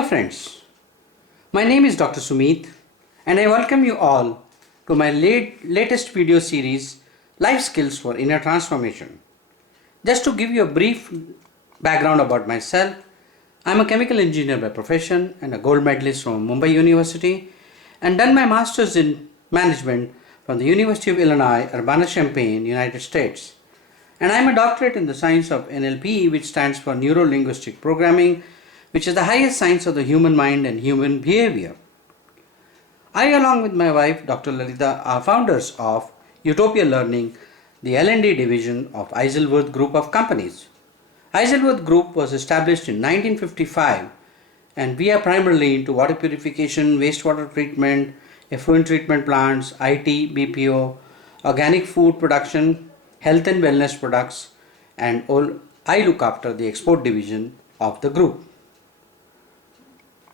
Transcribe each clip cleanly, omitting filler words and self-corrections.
Hello friends, my name is Dr. SUMEET and I welcome you all to my latest video series, Life Skills for Inner Transformation. Just to give you a brief background about myself, I am a chemical engineer by profession and a gold medalist from Mumbai University and done my masters in management from the University of Illinois, Urbana-Champaign, United States. And I am a doctorate in the science of NLP, which stands for Neuro-Linguistic Programming, which is the highest science of the human mind and human behavior. I, along with my wife, Dr. Lalita, are founders of UTOPIA Learning, the L&D division of Isleworth Group of companies. Isleworth Group was established in 1955 and we are primarily into water purification, wastewater treatment, effluent treatment plants, IT, BPO, organic food production, health and wellness products, and all. I look after the export division of the group.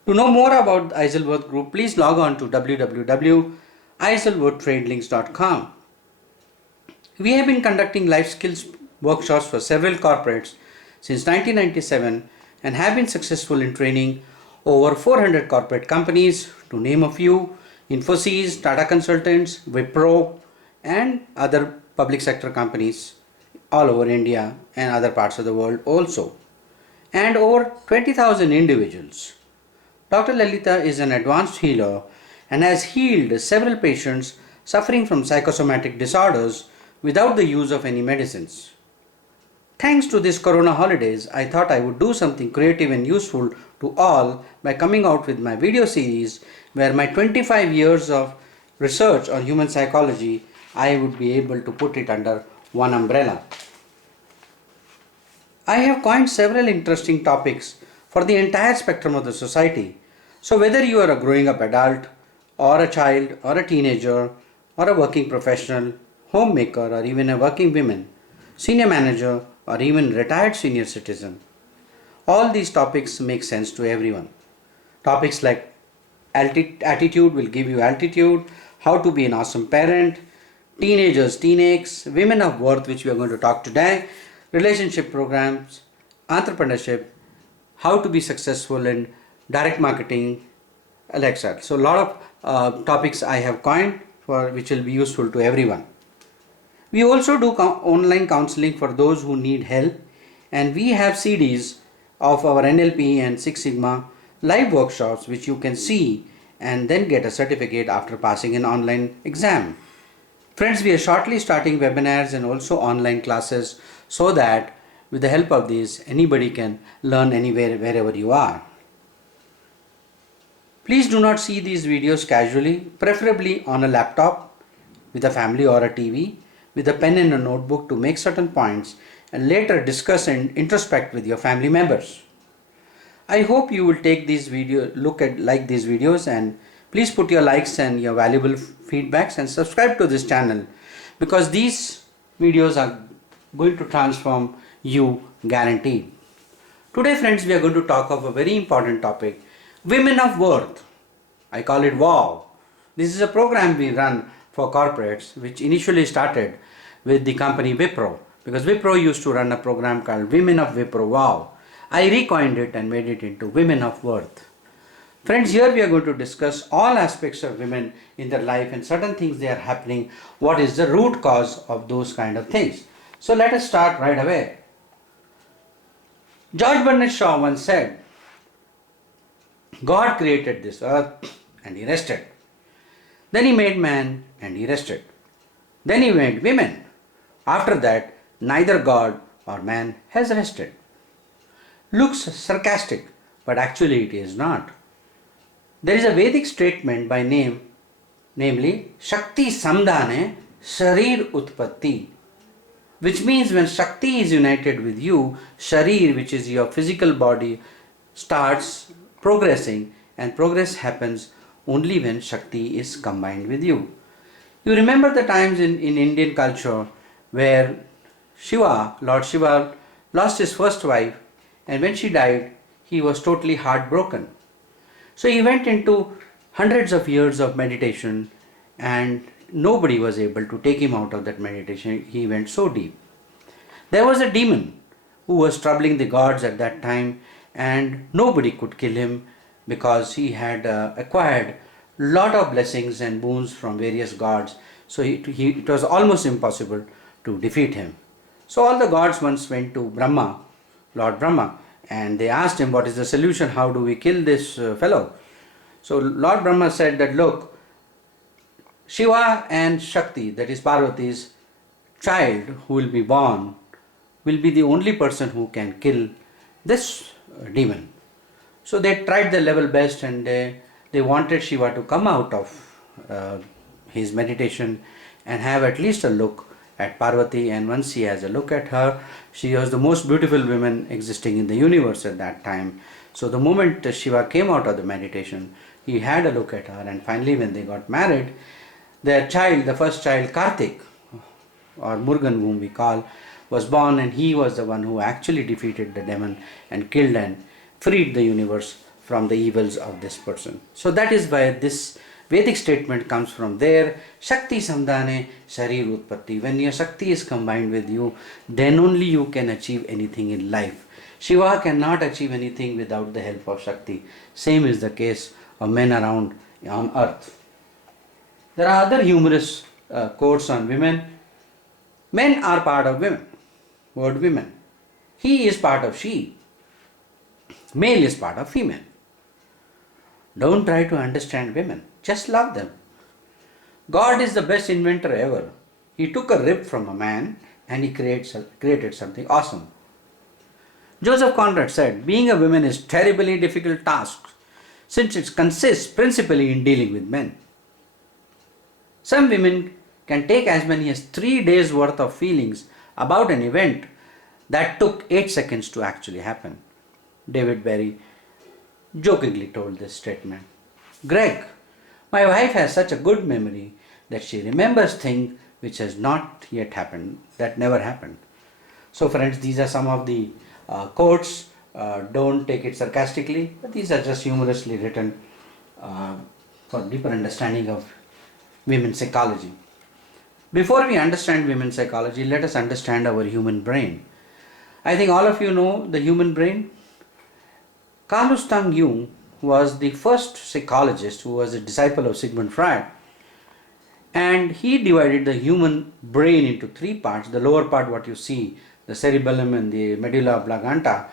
To know more about the Isleworth Group, please log on to www.isleworthtradelinks.com. We have been conducting life skills workshops for several corporates since 1997 and have been successful in training over 400 corporate companies, to name a few: Infosys, Tata Consultants, Wipro, and other public sector companies all over India and other parts of the world also, and over 20,000 individuals. Dr. Lalita is an advanced healer and has healed several patients suffering from psychosomatic disorders without the use of any medicines. Thanks to these Corona holidays, I thought I would do something creative and useful to all by coming out with my video series where my 25 years of research on human psychology, I would be able to put it under one umbrella. I have coined several interesting topics for the entire spectrum of the society. So whether you are a growing up adult or a child or a teenager or a working professional, homemaker or even a working woman, senior manager or even retired senior citizen, all these topics make sense to everyone. Topics like attitude will give you altitude, how to be an awesome parent, teenagers, teenages, women of worth, which we are going to talk today, relationship programs, entrepreneurship, how to be successful in direct marketing, etc. So a lot of topics I have coined for which will be useful to everyone. We also do online counseling for those who need help, and we have CDs of our NLP and Six Sigma live workshops which you can see and then get a certificate after passing an online exam. Friends, we are shortly starting webinars and also online classes so that with the help of these, anybody can learn anywhere, wherever you are. Please do not see these videos casually, preferably on a laptop with a family or a TV, with a pen and a notebook to make certain points and later discuss and introspect with your family members. I hope you will take these videos, like these videos, and please put your likes and your valuable feedbacks and subscribe to this channel, because these videos are going to transform you, guaranteed. Today friends, we are going to talk of a very important topic, women of worth. I call it WOW. This is a program we run for corporates which initially started with the company Wipro, because Wipro used to run a program called Women of Wipro WOW. I recoined it and made it into Women of Worth. Friends, here we are going to discuss all aspects of women in their life and certain things they are happening, what is the root cause of those kind of things. So let us start right away. George Bernard Shaw once said, God created this earth and he rested. Then he made man and he rested. Then he made women. After that, neither God or man has rested. Looks sarcastic, but actually it is not. There is a Vedic statement by name, namely Shakti Samdhane Sharir Utpatti, which means when Shakti is united with you, Sharir, which is your physical body, starts progressing, and progress happens only when Shakti is combined with you. You remember the times in Indian culture where Lord Shiva lost his first wife, and when she died, he was totally heartbroken. So he went into hundreds of years of meditation and nobody was able to take him out of that meditation. He went so deep. There was a demon who was troubling the gods at that time and nobody could kill him because he had acquired lot of blessings and boons from various gods. So it was almost impossible to defeat him. So all the gods once went to Brahma, Lord Brahma, and they asked him, what is the solution? How do we kill this fellow? So Lord Brahma said that, look, Shiva and Shakti, that is Parvati's child who will be born, will be the only person who can kill this demon. So they tried their level best, and they wanted Shiva to come out of his meditation and have at least a look at Parvati. And once he has a look at her, she was the most beautiful woman existing in the universe at that time. So the moment Shiva came out of the meditation, he had a look at her, and finally when they got married, their child, the first child, Kartik, or Murugan, whom we call, was born, and he was the one who actually defeated the demon and killed and freed the universe from the evils of this person. So that is why this Vedic statement comes from there. Shakti samdhane sharir utpatti. When your Shakti is combined with you, then only you can achieve anything in life. Shiva cannot achieve anything without the help of Shakti. Same is the case of men around on earth. There are other humorous quotes on women. Men are part of women. Word women. He is part of she. Male is part of female. Don't try to understand women. Just love them. God is the best inventor ever. He took a rib from a man and he created something awesome. Joseph Conrad said, being a woman is terribly difficult task since it consists principally in dealing with men. Some women can take as many as 3 days worth of feelings about an event that took 8 seconds to actually happen. David Berry jokingly told this statement. Greg, my wife has such a good memory that she remembers things which has not yet happened, that never happened. So friends, these are some of the quotes. Don't take it sarcastically, but these are just humorously written for deeper understanding of women's psychology. Before we understand women's psychology, let us understand our human brain. I think all of you know the human brain. Carl Gustav Jung was the first psychologist who was a disciple of Sigmund Freud, and he divided the human brain into 3 parts. The lower part, what you see, the cerebellum and the medulla oblongata,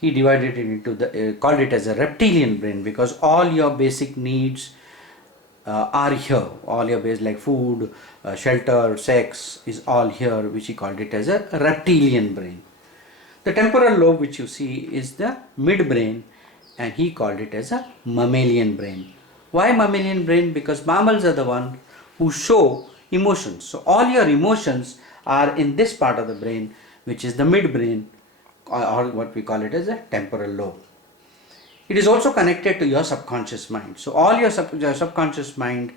he divided it into called it as a reptilian brain, because all your basic needs are here. All your basic, like food, shelter, sex, is all here, which he called it as a reptilian brain. The temporal lobe, which you see, is the midbrain, and he called it as a mammalian brain. Why mammalian brain? Because mammals are the one who show emotions. So all your emotions are in this part of the brain, which is the midbrain, or what we call it as a temporal lobe. It is also connected to your subconscious mind. So all your subconscious mind,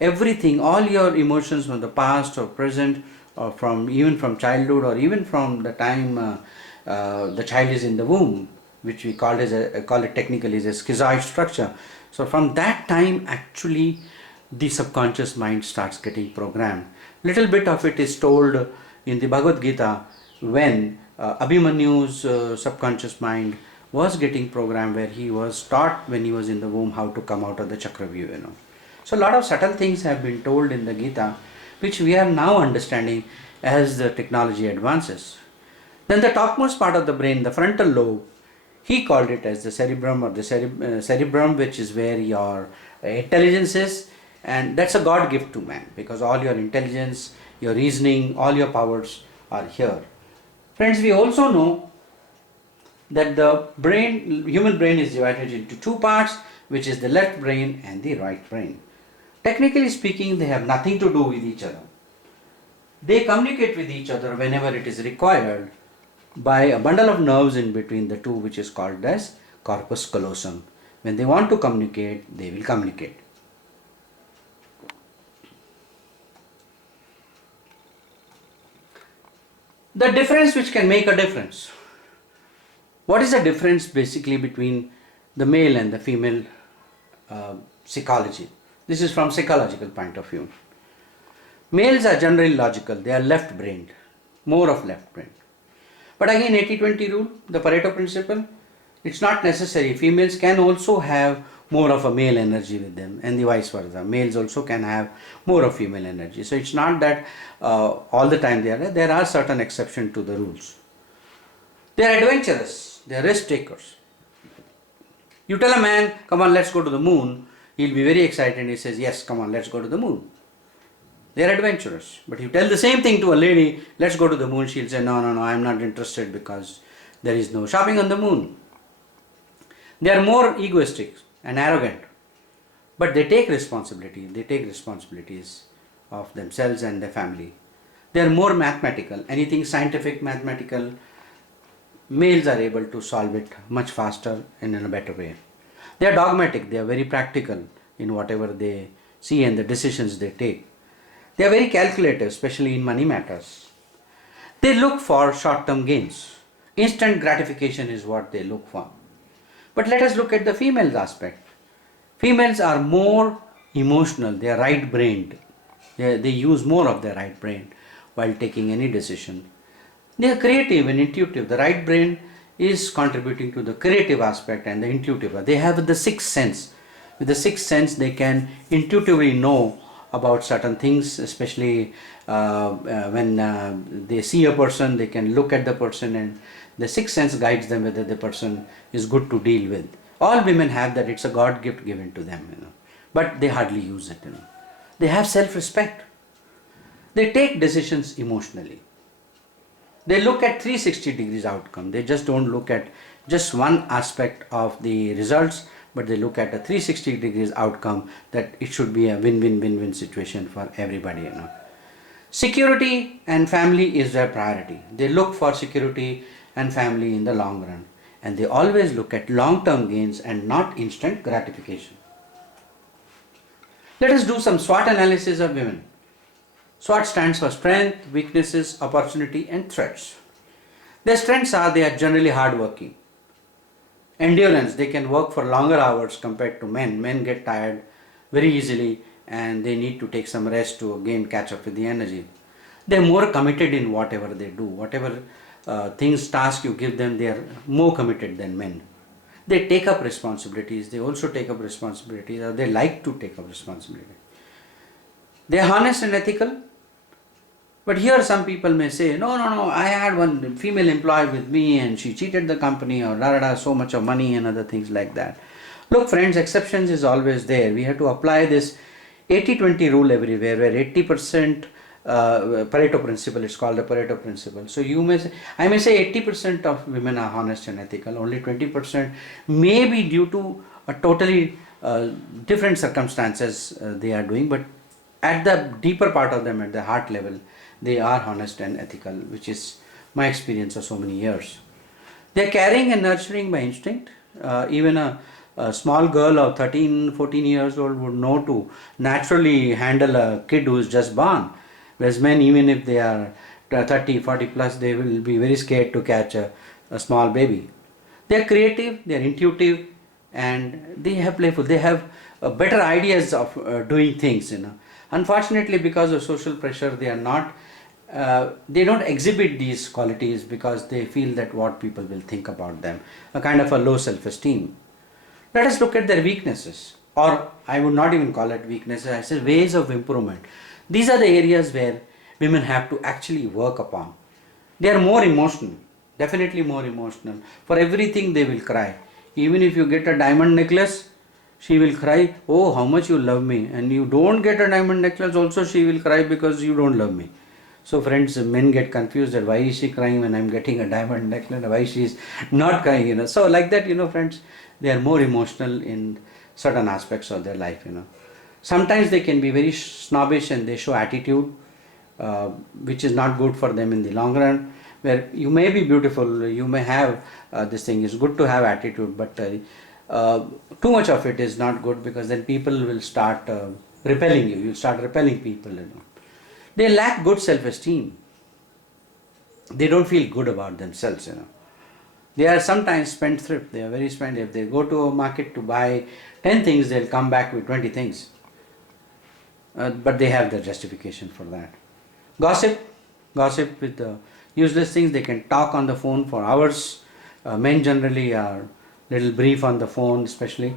everything, all your emotions from the past or present, or even from childhood, or even from the time the child is in the womb, which we call it technically as a schizoid structure. So from that time, actually, the subconscious mind starts getting programmed. Little bit of it is told in the Bhagavad Gita, when Abhimanyu's subconscious mind was getting programmed, where he was taught when he was in the womb how to come out of the Chakravyuha. So a lot of subtle things have been told in the Gita, which we are now understanding as the technology advances. Then the topmost part of the brain, the frontal lobe, he called it as the cerebrum, or the cerebrum, which is where your intelligence is, and that's a God gift to man, because all your intelligence, your reasoning, all your powers are here. Friends, we also know that the human brain is divided into 2 parts, which is the left brain and the right brain. Technically speaking, they have nothing to do with each other. They communicate with each other whenever it is required by a bundle of nerves in between the two, which is called as corpus callosum. When they want to communicate, they will communicate. The difference which can make a difference. What is the difference basically between the male and the female psychology? This is from psychological point of view. Males are generally logical, they are left-brained, more of left-brained. But again, 80-20 rule, the Pareto principle, It's not necessary. Females can also have more of a male energy with them, and the vice versa. Males also can have more of female energy. So it's not that all the time they are there. There are certain exceptions to the rules. They are adventurous. They are risk takers. You tell a man, come on, let's go to the moon, he'll be very excited and he says, yes, come on, let's go to the moon. They are adventurous. But you tell the same thing to a lady, let's go to the moon, she'll say, no, no, no, I'm not interested because there is no shopping on the moon. They are more egoistic and arrogant, but they take responsibility. They take responsibilities of themselves and their family. They are more mathematical. Anything scientific, mathematical, males are able to solve it much faster and in a better way. They are dogmatic. They are very practical in whatever they see and the decisions they take. They are very calculative, especially in money matters. They look for short-term gains. Instant gratification is what they look for. But let us look at the females aspect. Females are more emotional. They are right-brained. They use more of their right brain while taking any decision. They are creative and intuitive. The right brain is contributing to the creative aspect and the intuitive. They have the sixth sense. With the sixth sense, they can intuitively know about certain things, especially when they see a person, they can look at the person and the sixth sense guides them whether the person is good to deal with. All women have that. It's a God gift given to them, but they hardly use it. They have self-respect. They take decisions emotionally. They look at 360 degrees outcome. They just don't look at just one aspect of the results, but they look at a 360 degrees outcome, that it should be a win-win-win-win situation for everybody. Security and family is their priority. They look for security and family in the long run, and they always look at long-term gains and not instant gratification. Let us do some SWOT analysis of women. SWOT stands for strength, weaknesses, opportunity and threats. Their strengths are they are generally hardworking. Endurance, they can work for longer hours compared to men. Men get tired very easily and they need to take some rest to again catch up with the energy. They are more committed in whatever they do. Whatever task you give them, they are more committed than men. They take up responsibilities. They also take up responsibilities, or they like to take up responsibility. They are honest and ethical. But here some people may say, no, I had one female employee with me and she cheated the company, or so much of money and other things like that. Look friends, exceptions is always there. We have to apply this 80-20 rule everywhere, where 80% Pareto principle, it's called the Pareto principle. So I may say 80% of women are honest and ethical, only 20% may be due to a totally different circumstances they are doing, but at the deeper part of them, at the heart level, they are honest and ethical, which is my experience of so many years. They are caring and nurturing by instinct. Even a small girl of 13-14 years old would know to naturally handle a kid who is just born. Whereas men, even if they are 30-40 plus, they will be very scared to catch a small baby. They are creative, they are intuitive, and they have playful. They have better ideas of doing things. Unfortunately, because of social pressure, they are not. They don't exhibit these qualities because they feel that what people will think about them, a kind of a low self-esteem. Let us look at their weaknesses, or I would not even call it weaknesses, I say ways of improvement. These are the areas where women have to actually work upon. They are more emotional, definitely more emotional. For everything they will cry. Even if you get a diamond necklace, she will cry, oh how much you love me, and you don't get a diamond necklace also, she will cry because you don't love me. So friends, men get confused that why is she crying when I am getting a diamond necklace, why she is not crying, So like that, friends, they are more emotional in certain aspects of their life, Sometimes they can be very snobbish and they show attitude, which is not good for them in the long run. Where you may be beautiful, you may have this thing, it's good to have attitude, but too much of it is not good, because then people will start repelling you, you'll start repelling people, They lack good self-esteem. They don't feel good about themselves, They are sometimes spendthrift. They are very spend. If they go to a market to buy 10 things, they'll come back with 20 things. But they have their justification for that. Gossip with useless things. They can talk on the phone for hours. Men generally are little brief on the phone especially.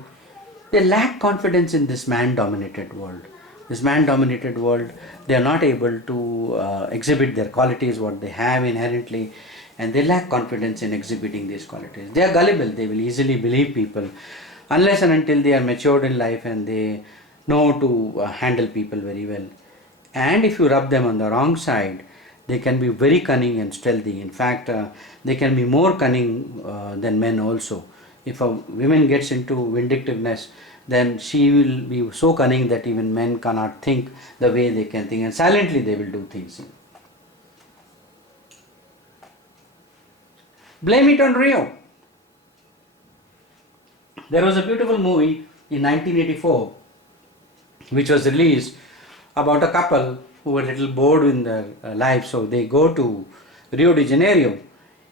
They lack confidence in this man-dominated world. This man-dominated world, they are not able to exhibit their qualities, what they have inherently, and they lack confidence in exhibiting these qualities. They are gullible, they will easily believe people unless and until they are matured in life and they know to handle people very well. And if you rub them on the wrong side, they can be very cunning and stealthy. In fact, they can be more cunning than men also. If a woman gets into vindictiveness, then she will be so cunning that even men cannot think the way they can think, and silently they will do things. Blame it on Rio. There was a beautiful movie in 1984 which was released about a couple who were a little bored in their life, so they go to Rio de Janeiro,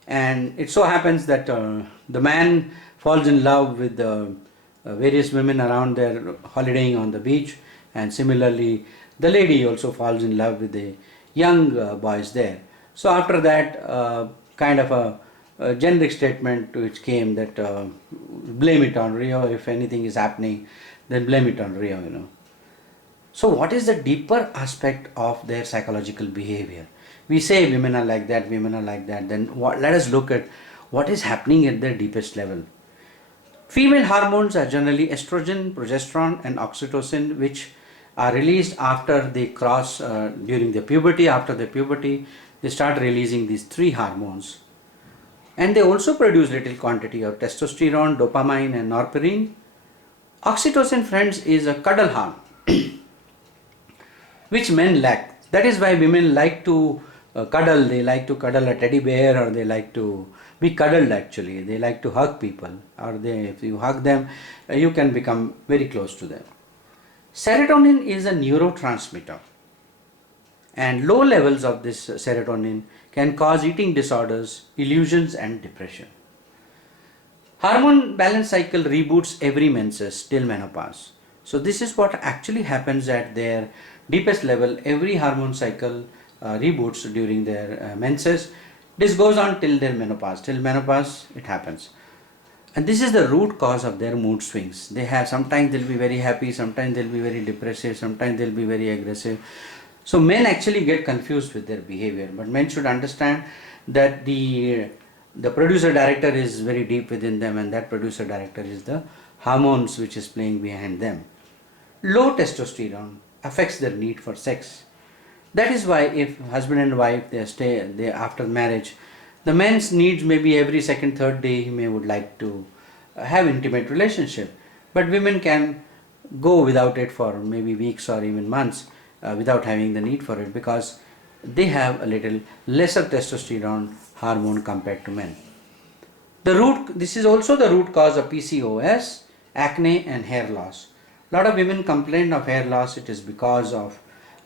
and it so happens that the man falls in love with the various women around there holidaying on the beach, and similarly the lady also falls in love with the young boys there. So after that, kind of a generic statement which came that blame it on Rio. If anything is happening, then blame it on Rio, you know. So what is the deeper aspect of their psychological behavior? We say women are like that, women are like that. Then let us look at what is happening at the deepest level. Female hormones are generally estrogen, progesterone and oxytocin, which are released after they cross during the puberty. After the puberty, they start releasing these three hormones. And they also produce little quantity of testosterone, dopamine and norepinephrine. Oxytocin, friends, is a cuddle hormone which men lack. That is why women like to cuddle. They like to cuddle a teddy bear, or they like to be cuddled actually. They like to hug people, or if you hug them, you can become very close to them. Serotonin is a neurotransmitter, and low levels of this serotonin can cause eating disorders, illusions and depression. Hormone balance cycle reboots every menses till menopause. So this is what actually happens at their deepest level. Every hormone cycle reboots during their menses. This goes on till their menopause. Till menopause it happens. And this is the root cause of their mood swings. They have, sometimes they'll be very happy, sometimes they'll be very depressive, sometimes they'll be very aggressive. So men actually get confused with their behavior, but men should understand that the producer director is very deep within them, and that producer director is the hormones which is playing behind them. Low testosterone affects their need for sex. That is why if husband and wife they after marriage, the man's needs maybe every second, third day he may would like to have intimate relationship, but women can go without it for maybe weeks or even months without having the need for it, because they have a little lesser testosterone hormone compared to men. This is also the root cause of PCOS, acne and hair loss. A lot of women complain of hair loss. It is because of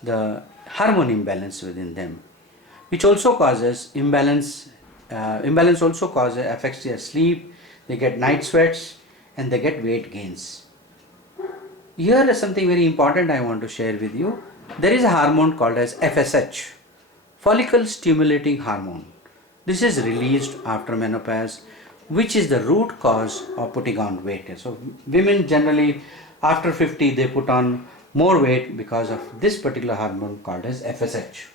the hormone imbalance within them, which also causes imbalance. Imbalance also affects their sleep. They get night sweats and they get weight gains. Here is something very important I want to share with you. There is a hormone called as FSH, follicle stimulating hormone. This is released after menopause, which is the root cause of putting on weight. So women generally after 50 they put on more weight because of this particular hormone called as FSH.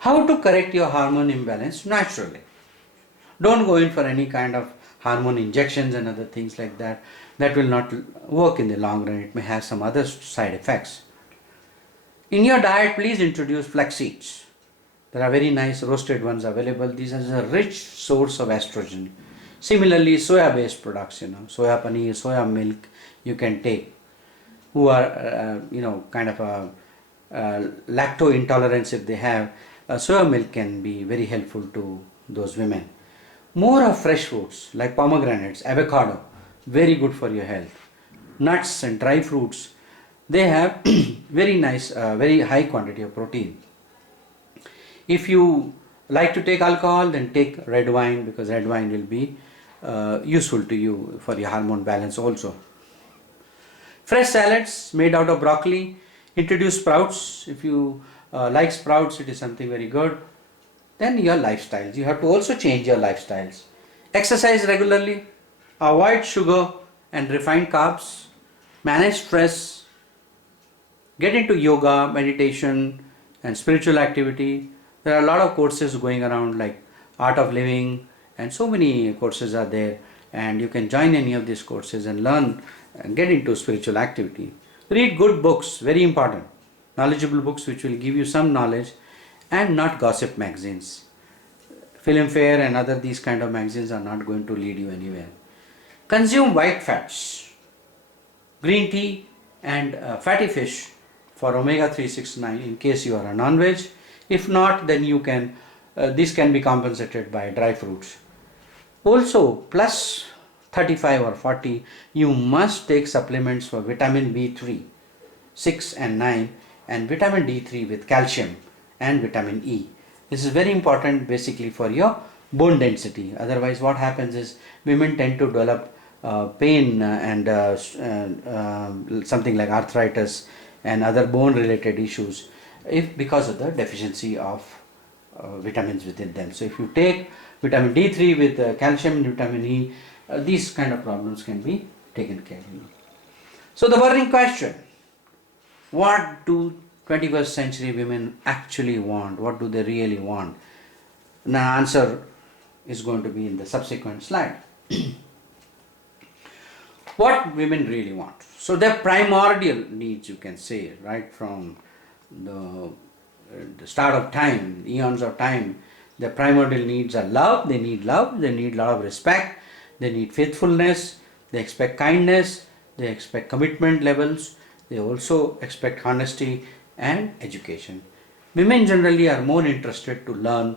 How to correct your hormone imbalance naturally? Don't go in for any kind of hormone injections and other things like that. That will not work in the long run. It may have some other side effects. In your diet, please introduce flax seeds. There are very nice roasted ones available. These are a rich source of estrogen. Similarly, soya-based products, soya paneer, soya milk, you can take. Who are, kind of a lactose intolerance if they have, soya milk can be very helpful to those women. More of fresh fruits like pomegranates, avocado, very good for your health. Nuts and dry fruits, they have very nice, very high quantity of protein. If you like to take alcohol, then take red wine, because red wine will be useful to you for your hormone balance also. Fresh salads made out of broccoli. Introduce sprouts. If you like sprouts, it is something very good. Then your lifestyles. You have to also change your lifestyles. Exercise regularly, avoid sugar and refined carbs, manage stress, get into yoga, meditation and spiritual activity. There are a lot of courses going around like Art of Living, and so many courses are there, and you can join any of these courses and learn and get into spiritual activity. Read good books, very important, knowledgeable books which will give you some knowledge, and not gossip magazines. Filmfare and other these kind of magazines are not going to lead you anywhere. Consume white fats, green tea and fatty fish for omega 369 in case you are a non-veg. If not, then you can this can be compensated by dry fruits. Also, plus 35 or 40, you must take supplements for vitamin B3, 6 and 9, and vitamin D3 with calcium and vitamin E. This is very important basically for your bone density. Otherwise, what happens is women tend to develop pain and something like arthritis and other bone related issues because of the deficiency of vitamins within them. So if you take vitamin D3 with calcium and vitamin E, these kind of problems can be taken care of. So the burning question, what do 21st century women actually want? What do they really want? And the answer is going to be in the subsequent slide. What women really want. So their primordial needs, you can say, right from the start of time, eons of time, their primordial needs are love, they need a lot of respect, they need faithfulness, they expect kindness, they expect commitment levels, they also expect honesty and education. Women generally are more interested to learn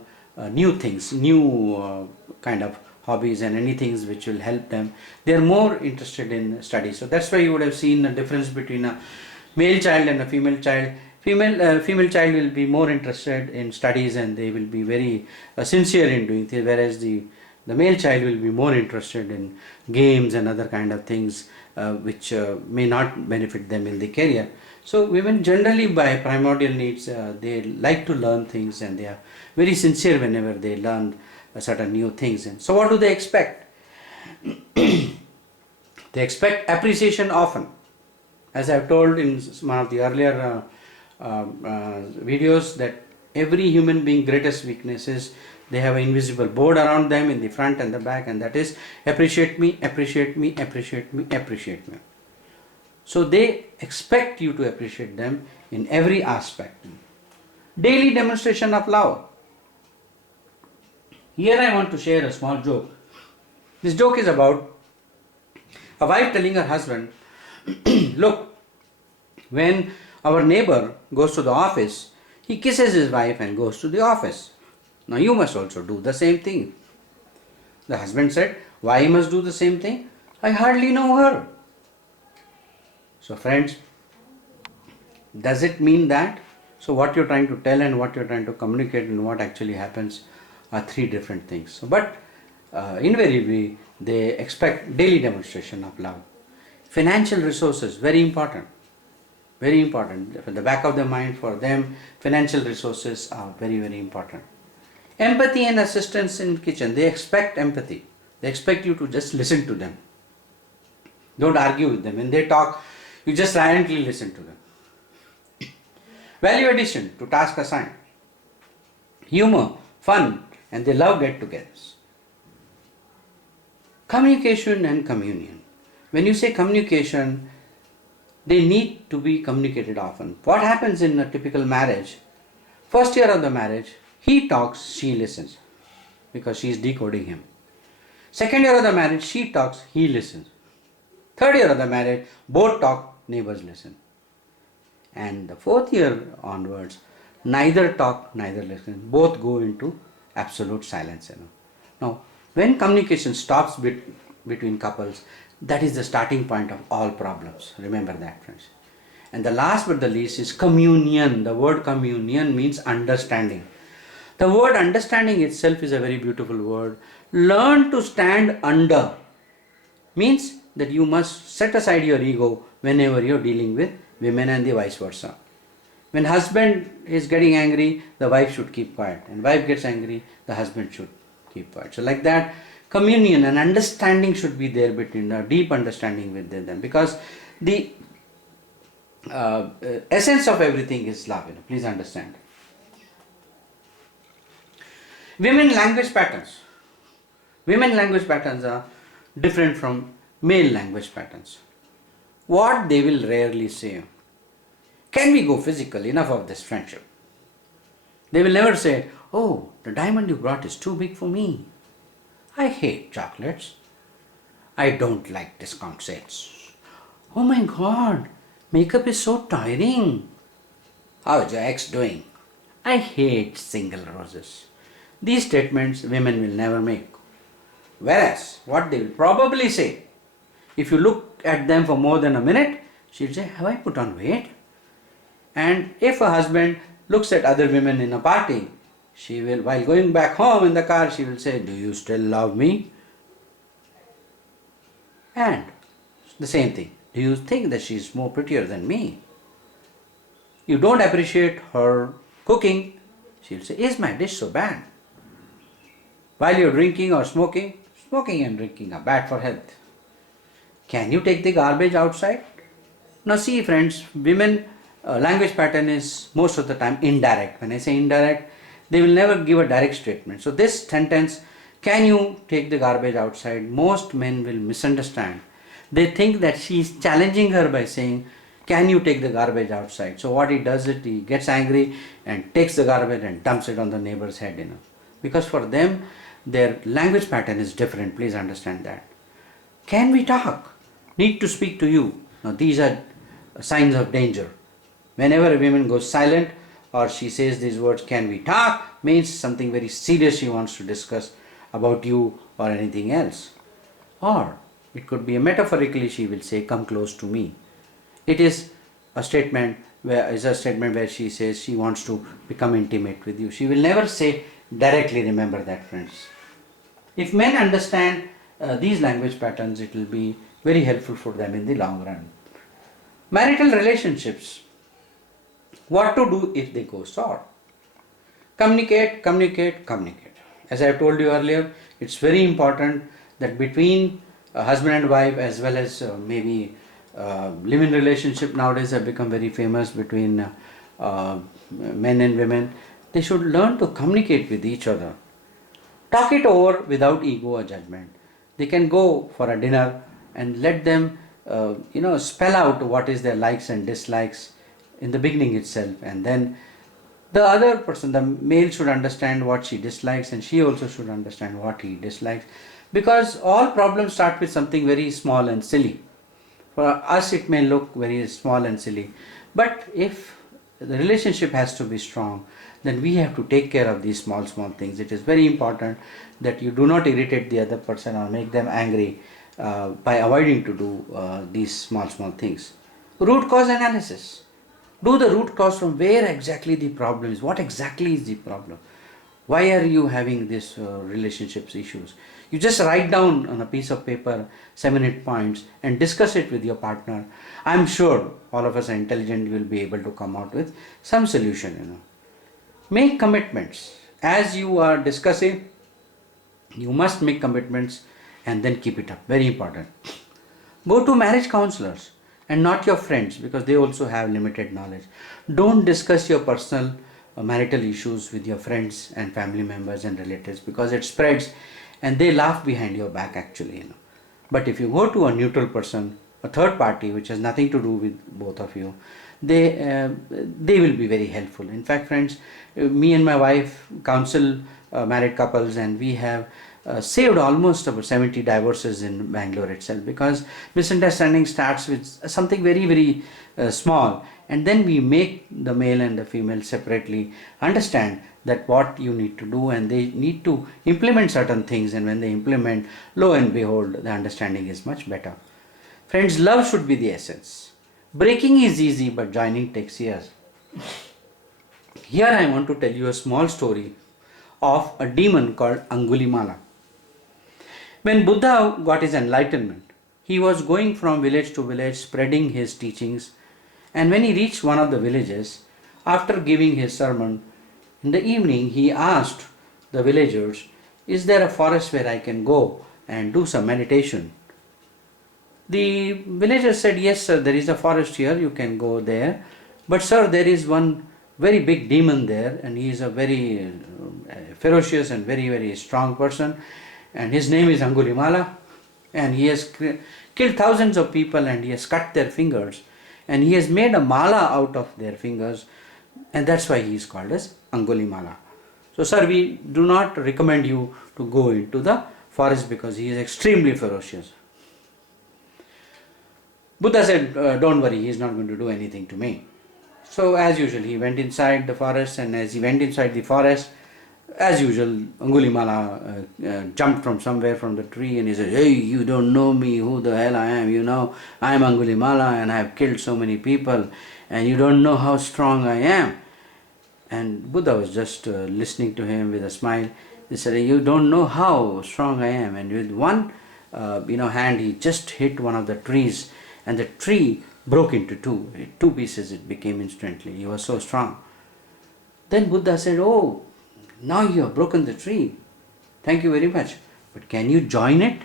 new things, new kind of hobbies and anything which will help them. They are more interested in studies. So that's why you would have seen a difference between a male child and a female child. Female child will be more interested in studies and they will be very sincere in doing things, whereas the male child will be more interested in games and other kind of things which may not benefit them in the career. So women generally by primordial needs, they like to learn things and they are very sincere whenever they learn certain new things. And so what do they expect? They expect appreciation often. As I have told in one of the earlier videos, that every human being greatest weakness is they have an invisible board around them in the front and the back, and that is appreciate me, appreciate me, appreciate me, appreciate me. So they expect you to appreciate them in every aspect. Daily demonstration of love. Here I want to share a small joke. This joke is about a wife telling her husband, look, when our neighbor goes to the office, he kisses his wife and goes to the office. Now you must also do the same thing. The husband said, why he must do the same thing? I hardly know her. So friends, does it mean that? So what you're trying to tell and what you're trying to communicate and what actually happens are three different things. So, but invariably they expect daily demonstration of love. Financial resources, very important. Very important. At the back of the mind for them, financial resources are very, very important. Empathy and assistance in kitchen. They expect empathy. They expect you to just listen to them. Don't argue with them. When they talk, you just silently listen to them. Value addition to task assigned. Humor, fun, and they love get-togethers. Communication and communion. When you say communication, they need to be communicated often. What happens in a typical marriage? First year of the marriage, he talks, she listens, because she is decoding him. Second year of the marriage, she talks, he listens. Third year of the marriage, both talk, neighbors listen. And the fourth year onwards, neither talk, neither listen. Both go into absolute silence. Now, when communication stops between couples, that is the starting point of all problems. Remember that, friends. And the last but the least is communion. The word communion means understanding. The word understanding itself is a very beautiful word. Learn to stand under means that you must set aside your ego whenever you're dealing with women and the vice versa. When husband is getting angry, the wife should keep quiet, and wife gets angry, the husband should keep quiet. So like that, communion and understanding should be there between, a deep understanding within them, because the essence of everything is love, please understand. Women language patterns. Women language patterns are different from male language patterns. What they will rarely say: can we go physical? Enough of this friendship. They will never say, oh, the diamond you brought is too big for me. I hate chocolates. I don't like discount sales. Oh my God, makeup is so tiring. How is your ex doing? I hate single roses. These statements women will never make. Whereas, what they will probably say, if you look at them for more than a minute, she'll say, have I put on weight? And if a husband looks at other women in a party, she will, while going back home in the car, she will say, do you still love me? And the same thing, do you think that she is more prettier than me? You don't appreciate her cooking, she will say, is my dish so bad? While you're drinking or smoking, smoking and drinking are bad for health. Can you take the garbage outside? Now see friends, women language pattern is most of the time indirect. When I say indirect, they will never give a direct statement. So this sentence, can you take the garbage outside? Most men will misunderstand. They think that she is challenging her by saying, can you take the garbage outside? So what he does is he gets angry and takes the garbage and dumps it on the neighbor's head, Because for them, their language pattern is different. Please understand that. Can we talk? Need to speak to you. Now these are signs of danger. Whenever a woman goes silent or she says these words, can we talk, means something very serious she wants to discuss about you or anything else. Or it could be metaphorically she will say, come close to me. It is a statement where she says she wants to become intimate with you. She will never say directly, remember that friends. If men understand these language patterns, it will be very helpful for them in the long run. Marital relationships. What to do if they go sour? Communicate, communicate, communicate. As I have told you earlier, it's very important that between husband and wife, as well as maybe live-in relationship nowadays have become very famous between men and women. They should learn to communicate with each other. Talk it over without ego or judgment. They can go for a dinner and let them spell out what is their likes and dislikes in the beginning itself, and then the other person, the male, should understand what she dislikes and she also should understand what he dislikes, because all problems start with something very small and silly. For us it may look very small and silly, but if the relationship has to be strong, then we have to take care of these small things. It is very important that you do not irritate the other person or make them angry by avoiding to do these small things. Root cause analysis. Do the root cause from where exactly the problem is. What exactly is the problem? Why are you having this relationships issues? You just write down on a piece of paper 7-8 points and discuss it with your partner. I'm sure all of us are intelligent, you will be able to come out with some solution. Make commitments. As you are discussing, you must make commitments and then keep it up. Very important. Go to marriage counselors and not your friends, because they also have limited knowledge. Don't discuss your personal marital issues with your friends and family members and relatives, because it spreads and they laugh behind your back actually. But if you go to a neutral person, a third party which has nothing to do with both of you, they will be very helpful. In fact friends, me and my wife counsel married couples, and we have saved almost about 70 divorces in Bangalore itself, because misunderstanding starts with something very small, and then we make the male and the female separately understand that what you need to do, and they need to implement certain things, and when they implement, lo and behold, the understanding is much better. Friends, love should be the essence. Breaking is easy, but joining takes years. Here I want to tell you a small story of a demon called Angulimala. When Buddha got his enlightenment, he was going from village to village spreading his teachings, and when he reached one of the villages, after giving his sermon, in the evening he asked the villagers is there a forest where I can go and do some meditation? The villagers said, yes sir, there is a forest here, you can go there. But sir, there is one very big demon there, and he is a very ferocious and very, very strong person, and his name is Angulimala, and he has killed thousands of people, and he has cut their fingers, and he has made a mala out of their fingers, and that's why he is called as Angulimala. So sir, we do not recommend you to go into the forest because he is extremely ferocious. Buddha said, don't worry, he is not going to do anything to me. So as usual, he went inside the forest, and as he went inside the forest, as usual, Angulimala jumped from somewhere from the tree, and he said, hey, you don't know me, who the hell I am, you know, I am Angulimala and I have killed so many people, and you don't know how strong I am. And Buddha was just listening to him with a smile. He said, you don't know how strong I am. And with one hand, he just hit one of the trees, and the tree broke into two pieces. It became instantly. He was so strong. Then Buddha said, oh, now you have broken the tree. Thank you very much. But can you join it?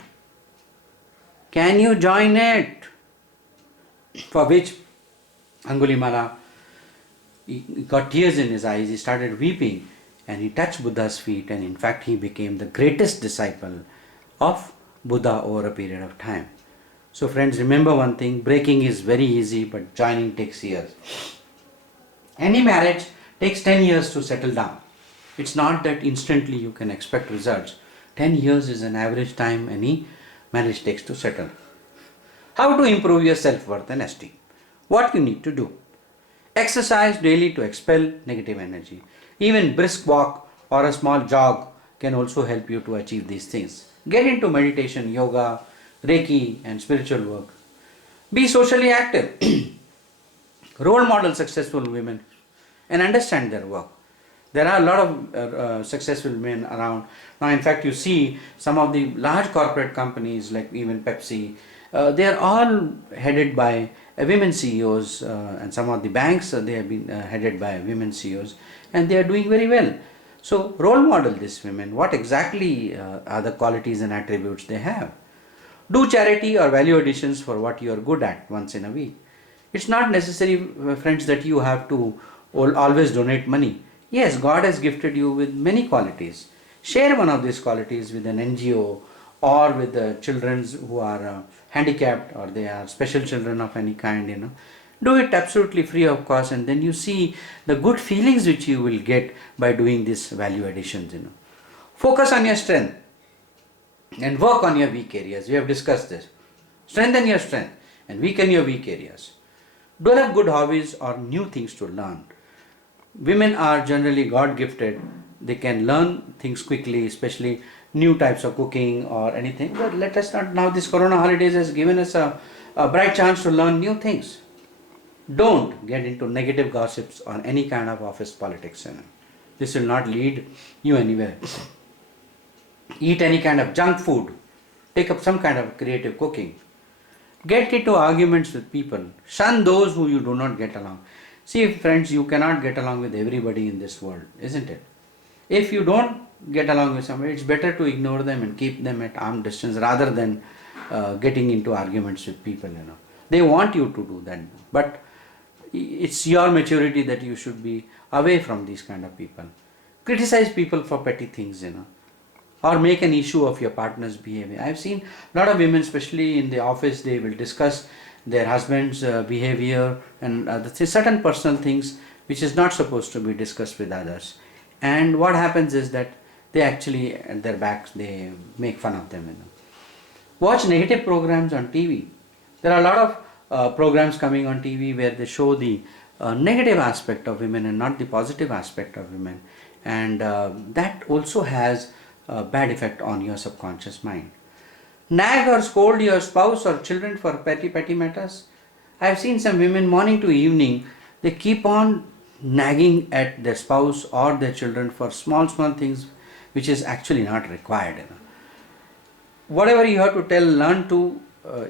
Can you join it? For which Angulimala, he got tears in his eyes. He started weeping, and he touched Buddha's feet, and in fact he became the greatest disciple of Buddha over a period of time. So friends, remember one thing, breaking is very easy, but joining takes years. Any marriage takes 10 years to settle down. It's not that instantly you can expect results. 10 years is an average time any marriage takes to settle. How to improve your self-worth and esteem? What you need to do? Exercise daily to expel negative energy. Even brisk walk or a small jog can also help you to achieve these things. Get into meditation, yoga, Reiki and spiritual work. Be socially active. Role model successful women and understand their work. There are a lot of successful men around. Now in fact you see some of the large corporate companies like even Pepsi, they are all headed by women CEOs, and some of the banks they have been headed by women CEOs, and they are doing very well. So role model these women. What exactly are the qualities and attributes they have? Do charity or value additions for what you are good at once in a week. It's not necessary, friends, that you have to always donate money. Yes, God has gifted you with many qualities. Share one of these qualities with an NGO or with the children who are handicapped, or they are special children of any kind, Do it absolutely free of cost, and then you see the good feelings which you will get by doing these value additions, Focus on your strength and work on your weak areas. We have discussed this. Strengthen your strength and weaken your weak areas. Develop good hobbies or new things to learn. Women are generally God gifted. They can learn things quickly, especially new types of cooking or anything. But let us not, now this Corona holidays has given us a bright chance to learn new things. Don't get into negative gossips or any kind of office politics. This will not lead you anywhere. Eat any kind of junk food. Take up some kind of creative cooking. Get into arguments with people. Shun those who you do not get along. See, friends, you cannot get along with everybody in this world, isn't it? If you don't get along with somebody, it's better to ignore them and keep them at arm's distance rather than getting into arguments with people, They want you to do that, but it's your maturity that you should be away from these kind of people. Criticize people for petty things, or make an issue of your partner's behavior. I've seen a lot of women, especially in the office, they will discuss their husband's behavior and certain personal things which is not supposed to be discussed with others. And what happens is that they actually, at their backs, they make fun of them. Watch negative programs on TV. There are a lot of programs coming on TV where they show the negative aspect of women and not the positive aspect of women. And that also has a bad effect on your subconscious mind. Nag or scold your spouse or children for petty matters. I have seen some women morning to evening, they keep on nagging at their spouse or their children for small things which is actually not required. Whatever you have to tell, learn to,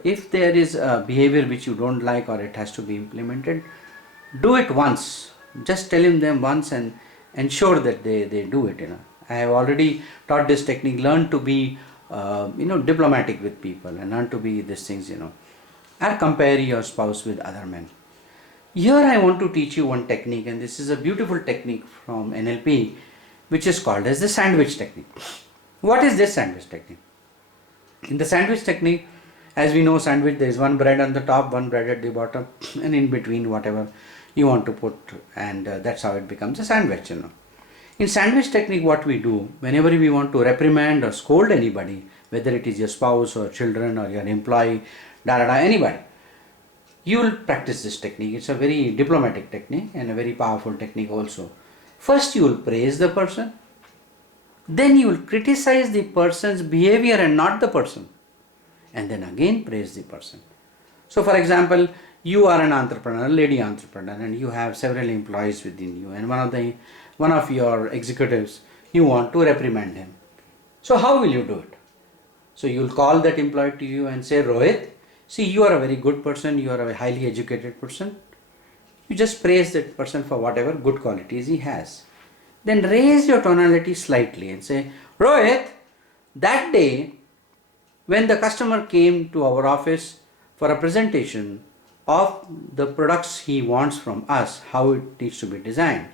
if there is a behavior which you don't like or it has to be implemented, do it once. Just tell them once and ensure that they do it. I have already taught this technique. Learn to be diplomatic with people, and learn to be these things, and compare your spouse with other men. Here I want to teach you one technique, and this is a beautiful technique from NLP, which is called as the sandwich technique. What is this sandwich technique? In the sandwich technique, as we know, sandwich, there is one bread on the top, one bread at the bottom, and in between whatever you want to put, and that's how it becomes a sandwich. In sandwich technique, what we do, whenever we want to reprimand or scold anybody, whether it is your spouse or children or your employee, anybody, you will practice this technique. It's a very diplomatic technique and a very powerful technique also. First you will praise the person, then you will criticize the person's behavior and not the person, and then again praise the person. So for example, you are an entrepreneur, lady entrepreneur, and you have several employees within you, and one of your executives, you want to reprimand him. So how will you do it? So you will call that employee to you and say, Rohit, see, you are a very good person, you are a highly educated person. You just praise that person for whatever good qualities he has. Then raise your tonality slightly and say, Rohit, that day when the customer came to our office for a presentation of the products he wants from us, how it needs to be designed,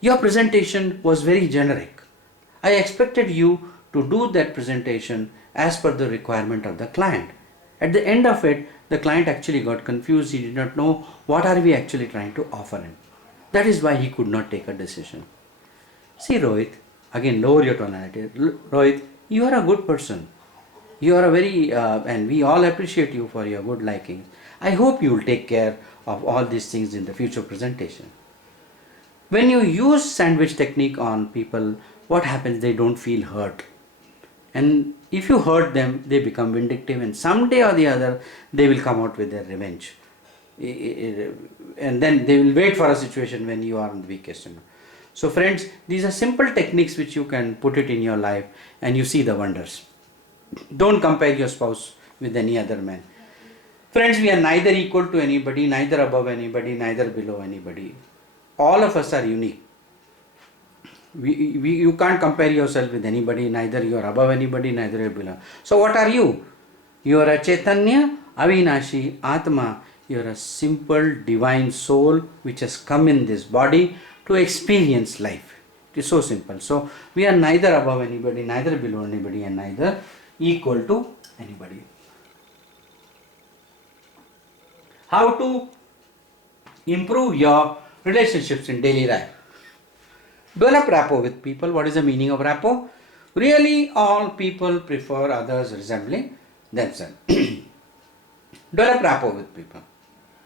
your presentation was very generic. I expected you to do that presentation as per the requirement of the client. At the end of it, the client actually got confused. He did not know what are we actually trying to offer him. That is why he could not take a decision. See, Rohit, again lower your tonality. Rohit, you are a good person. You are a very, and we all appreciate you for your good liking. I hope you will take care of all these things in the future presentation. When you use sandwich technique on people, what happens? They don't feel hurt. And if you hurt them, they become vindictive, and someday or the other, they will come out with their revenge. And then they will wait for a situation when you are on the weakest. So friends, these are simple techniques which you can put it in your life and you see the wonders. Don't compare your spouse with any other man. Friends, we are neither equal to anybody, neither above anybody, neither below anybody. All of us are unique. You can't compare yourself with anybody, neither you are above anybody, neither you are below. So what are you? You are a Chaitanya, Avinashi, Atma. You are a simple divine soul which has come in this body to experience life. It is so simple. So we are neither above anybody, neither below anybody, and neither equal to anybody. How to improve your relationships in daily life? Develop rapport with people. What is the meaning of rapport? Really, all people prefer others resembling themselves. Develop rapport with people.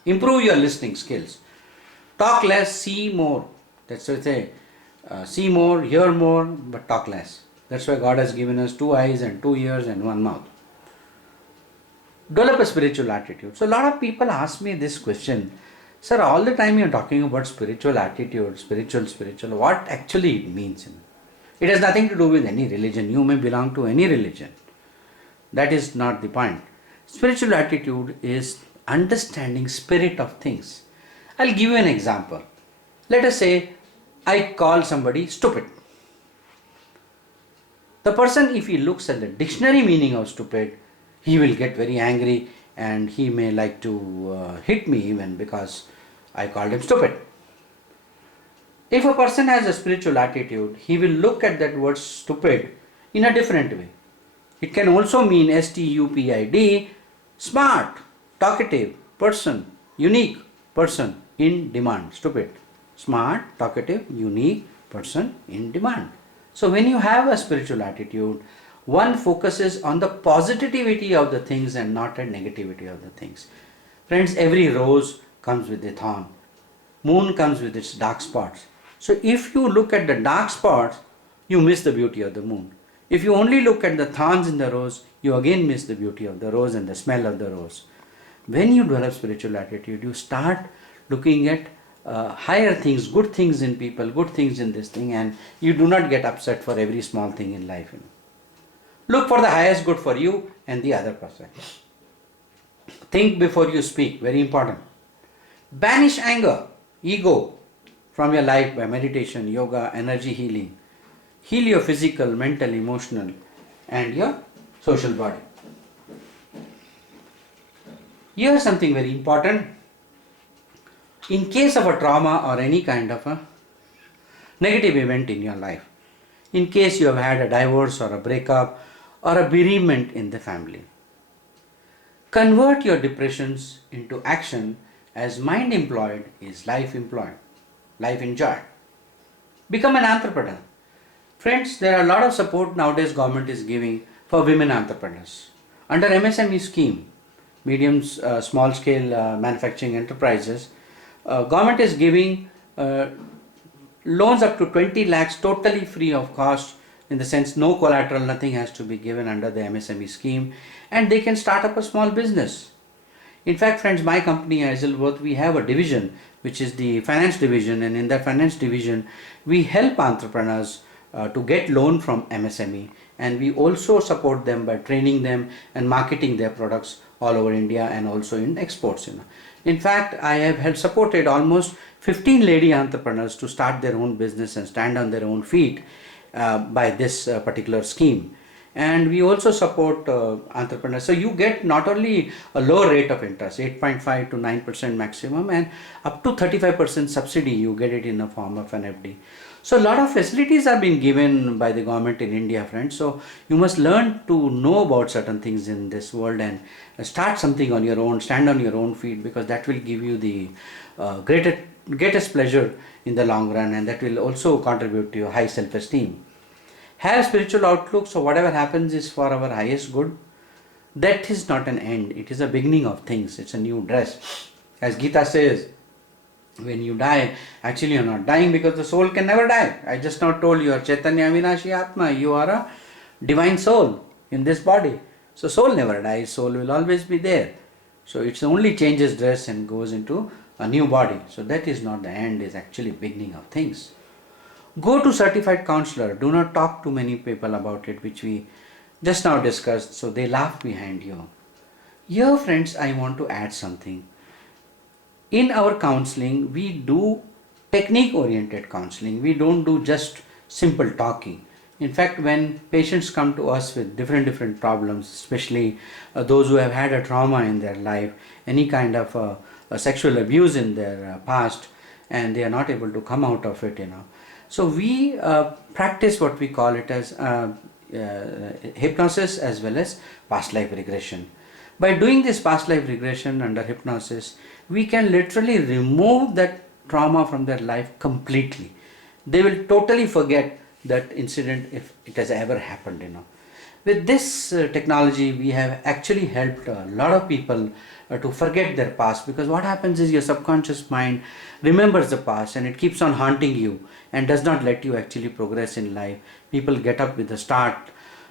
Improve your listening skills. Talk less, see more. That's what I say. See more, hear more, but talk less. That's why God has given us 2 eyes and 2 ears and 1 mouth. Develop a spiritual attitude. So a lot of people ask me this question, sir, all the time you're talking about spiritual attitude, spiritual, what actually it means? It has nothing to do with any religion. You may belong to any religion. That is not the point. Spiritual attitude is understanding spirit of things. I'll give you an example. Let us say I call somebody stupid. The person, if he looks at the dictionary meaning of stupid, he will get very angry and he may like to hit me even because I called him stupid. If a person has a spiritual attitude, he will look at that word stupid in a different way. It can also mean STUPID, smart, talkative, person, unique, person, in demand, stupid. Smart, talkative, unique, person, in demand. So when you have a spiritual attitude, one focuses on the positivity of the things and not a negativity of the things. Friends, every rose comes with a thorn. Moon comes with its dark spots. So if you look at the dark spots, you miss the beauty of the moon. If you only look at the thorns in the rose, you again miss the beauty of the rose and the smell of the rose. When you develop spiritual attitude, you start looking at higher things, good things in people, good things in this thing, and you do not get upset for every small thing in life. Look for the highest good for you and the other person. Think before you speak, very important. Banish anger, ego from your life by meditation, yoga, energy healing. heal your physical, mental, emotional and your social body. Here's something very important. In case of a trauma or any kind of a negative event in your life, in case you have had a divorce or a breakup or a bereavement in the family, convert your depressions into action, as mind employed is life employed, life enjoyed. Become an entrepreneur. Friends, there are a lot of support nowadays government is giving for women entrepreneurs. Under MSME scheme, medium small scale manufacturing enterprises, government is giving loans up to 20 lakhs totally free of cost, in the sense no collateral, nothing has to be given under the MSME scheme, and they can start up a small business. In fact, friends, my company Aizelworth, we have a division which is the finance division, and in that finance division we help entrepreneurs to get loan from MSME, and we also support them by training them and marketing their products all over India and also in exports. In fact, I have supported almost 15 lady entrepreneurs to start their own business and stand on their own feet by this particular scheme. And we also support entrepreneurs. So you get not only a low rate of interest, 8.5 to 9% maximum, and up to 35% subsidy, you get it in the form of an FD. So a lot of facilities are being given by the government in India, friends. So you must learn to know about certain things in this world and start something on your own, stand on your own feet, because that will give you the greatest pleasure in the long run, and that will also contribute to your high self-esteem. Have spiritual outlook, so whatever happens is for our highest good. That is not an end, it is a beginning of things, it's a new dress. As Gita says, when you die, actually you are not dying, because the soul can never die. I just now told you, are Chaitanya Avinashi Atma, you are a divine soul in this body. So soul never dies, soul will always be there. So it's only changes dress and goes into a new body. So that is not the end, is actually beginning of things. Go to certified counselor. Do not talk to many people about it, which we just now discussed, so they laugh behind you. Here, friends, I want to add something. In our counseling, we do technique oriented counseling. We don't do just simple talking. In fact, when patients come to us with different problems, especially those who have had a trauma in their life, any kind of a sexual abuse in their past, and they are not able to come out of it, So we practice what we call it as hypnosis as well as past life regression. By doing this past life regression under hypnosis, we can literally remove that trauma from their life completely. They will totally forget that incident if it has ever happened. With this technology, we have actually helped a lot of people to forget their past, because what happens is your subconscious mind remembers the past and it keeps on haunting you and does not let you actually progress in life. People get up with a start.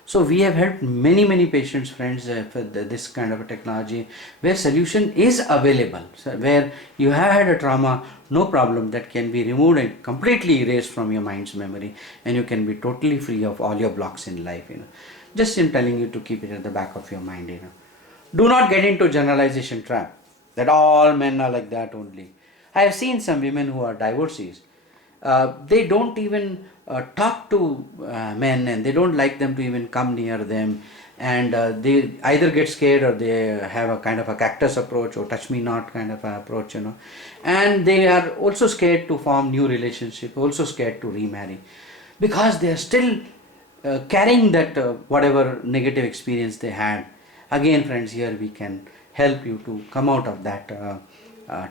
So we have helped many patients, friends, for this kind of a technology where solution is available. So where you have had a trauma, no problem, that can be removed and completely erased from your mind's memory, and you can be totally free of all your blocks in life. Just in telling you to keep it at the back of your mind. Do not get into generalization trap that all men are like that only. I have seen some women who are divorcees. They don't even talk to men, and they don't like them to even come near them, and they either get scared or they have a kind of a cactus approach or touch me not kind of a approach, and they are also scared to form new relationship, also scared to remarry, because they are still carrying that whatever negative experience they had. Again, friends, here we can help you to come out of that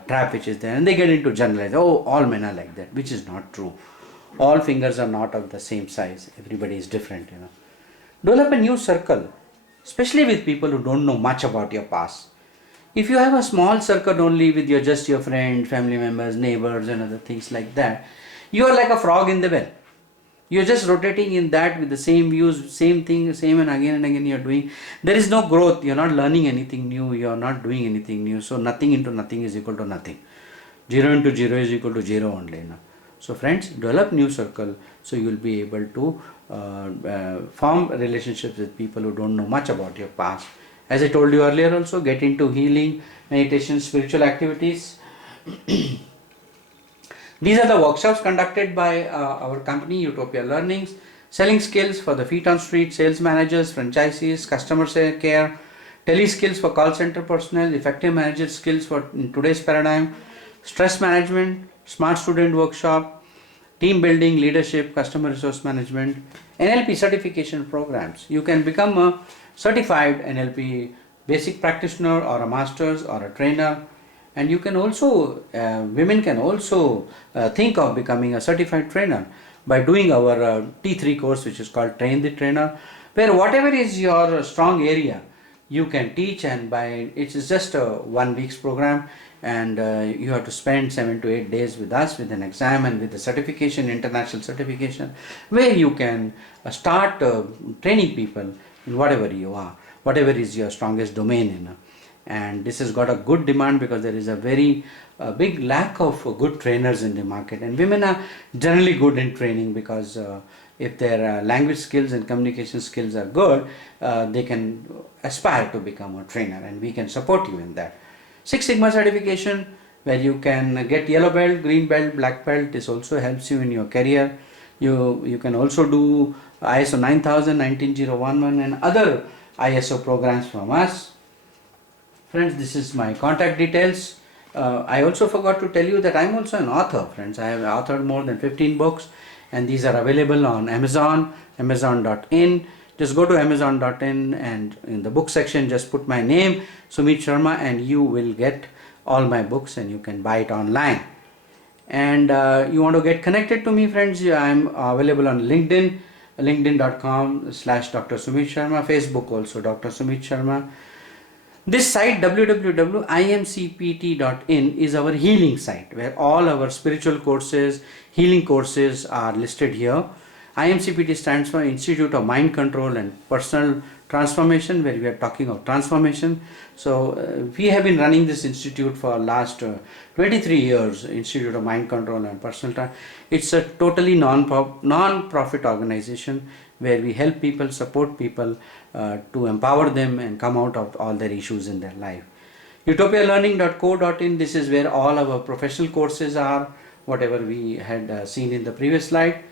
trap which is there, and they get into generalize, oh, all men are like that, which is not true. All fingers are not of the same size, everybody is different. Develop a new circle, especially with people who don't know much about your past. If you have a small circle only with just your friends, family members, neighbors and other things like that, you are like a frog in the well. You're just rotating in that with the same views, same thing, same and again you're doing. There is no growth. You're not learning anything new. You're not doing anything new. So nothing into nothing is equal to nothing. 0 into 0 is equal to 0 only. So friends, develop new circle so you'll be able to form relationships with people who don't know much about your past. As I told you earlier also, get into healing, meditation, spiritual activities. These are the workshops conducted by our company, Utopia Learnings. Selling skills for the feet on street, sales managers, franchisees, customer care, tele skills for call center personnel, effective manager skills for in today's paradigm, stress management, smart student workshop, team building, leadership, customer resource management, NLP certification programs. You can become a certified NLP basic practitioner or a master's or a trainer, and you can also, women can also think of becoming a certified trainer by doing our T3 course, which is called Train the Trainer, where whatever is your strong area you can teach, and by it is just a 1 week's program, and you have to spend 7 to 8 days with us with an exam and with the certification, international certification, where you can start training people in whatever you are, whatever is your strongest domain in. And this has got a good demand because there is a very big lack of good trainers in the market, and women are generally good in training because if their language skills and communication skills are good, they can aspire to become a trainer, and we can support you in that. Six Sigma certification, where you can get yellow belt, green belt, black belt. This also helps you in your career. You can also do ISO 9000, 19011 and other ISO programs from us. Friends, this is my contact details. I also forgot to tell you that I'm also an author, friends. I have authored more than 15 books, and these are available on Amazon, amazon.in. Just go to amazon.in, and in the book section just put my name, Sumeet Sharma, and you will get all my books and you can buy it online. And you want to get connected to me, friends, I'm available on LinkedIn, linkedin.com/Dr. Sumeet Sharma, Facebook also Dr. Sumeet Sharma. This site www.imcpt.in is our healing site, where all our spiritual courses, healing courses are listed here. IMCPT stands for Institute of Mind Control and Personal Transformation, where we are talking of transformation. So we have been running this institute for last 23 years, Institute of Mind Control and Personal Transformation. It's a totally non-profit organization where we help people, support people to empower them and come out of all their issues in their life. utopialearning.co.in, this is where all our professional courses are, whatever we had seen in the previous slide.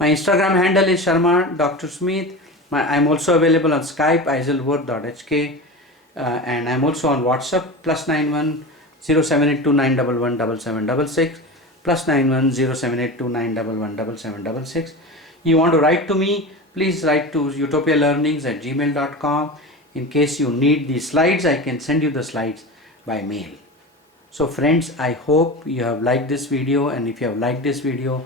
My Instagram handle is Sharma Dr. Sumeet. I'm also available on Skype, iselworth.hk, and I'm also on WhatsApp, +91 0782911766, +91 0782911766. You want to write to me, please write to utopialearnings@gmail.com. In case you need the slides, I can send you the slides by mail. So friends, I hope you have liked this video, and if you have liked this video,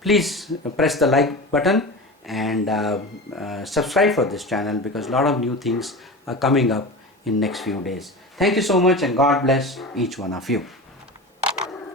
please press the like button and subscribe for this channel, because a lot of new things are coming up in next few days. Thank you so much, and God bless each one of you.